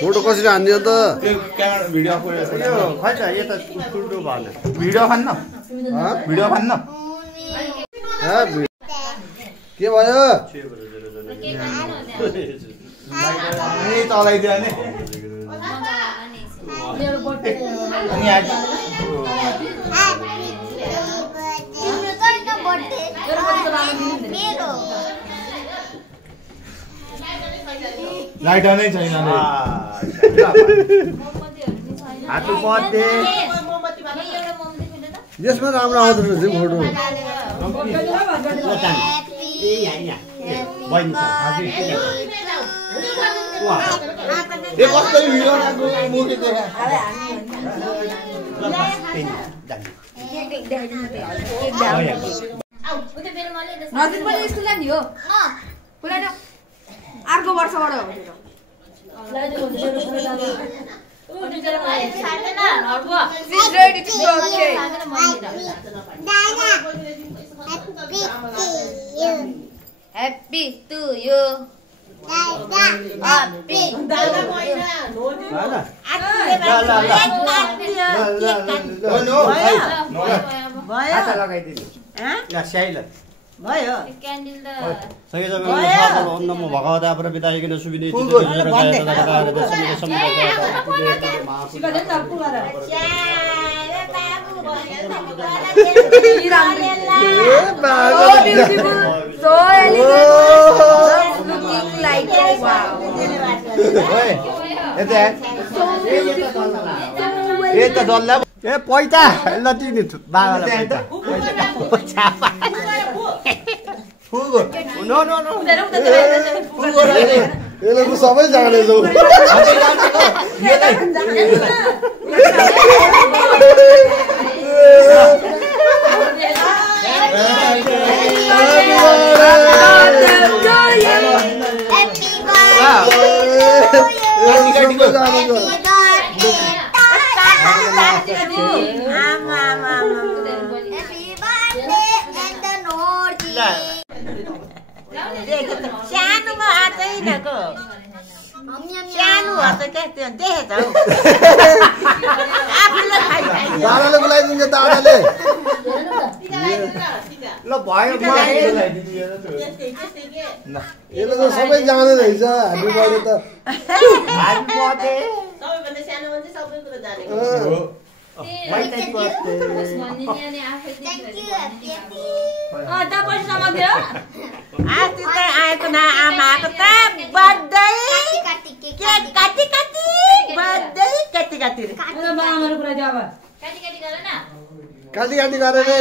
Photo कसरी हान्दियो त video खै त यो त ठुल्ठुलो भएन भिडियो खान्न भिडियो खान्न के भयो चलाइदियो नि लाइटर नै छैन ह्यापी बर्थडे यसमा राम्रो आउँछ फोटो कस्तो भिडियो मुखी देखा अर्को वर्षबाट हो Happy to you. Happy. So elegant, looking like wow. ए पैता ल तिनी बाबालाई पैता फुलको नो नो नो फुलको यसले त सबै जाने छौ सानोमा आउँदैनको सानो हत के त्यो देखेछ हौ आफूलाई खाइ दादाले बोलाइदिन्छ दादाले ल भयो यसले त सबै जाने रहेछ हामी बढे त ह्यापी बर्थडे सबैभन्दा सानो मान्छे सबै कुरा जानेको आएको न आमाको त बर्थडे केक काटी काटी बर्थडे काटी काटी काटी काटी गरे रे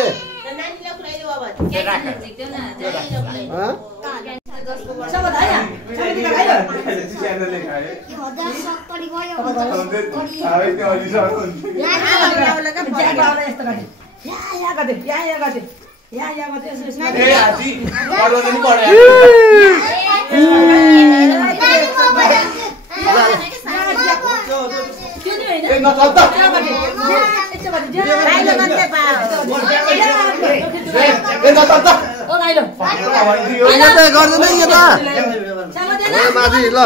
नानीलाई खुलाइदियो अब माथि ल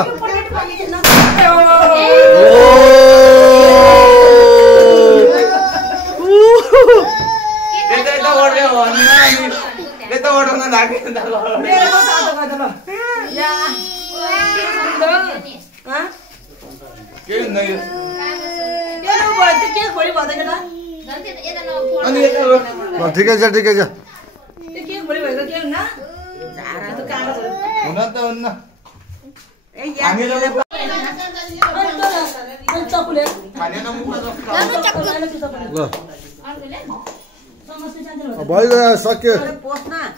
ठिकै छ ठिकै छ भइगयो सक्यो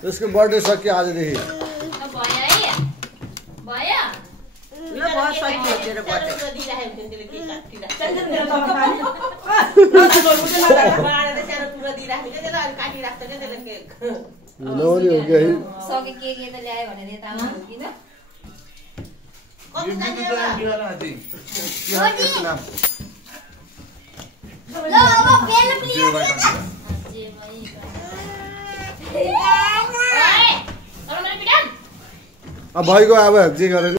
त्यसको बर्थडे सक्यो आजदेखि अब भइगयो अब जे गरे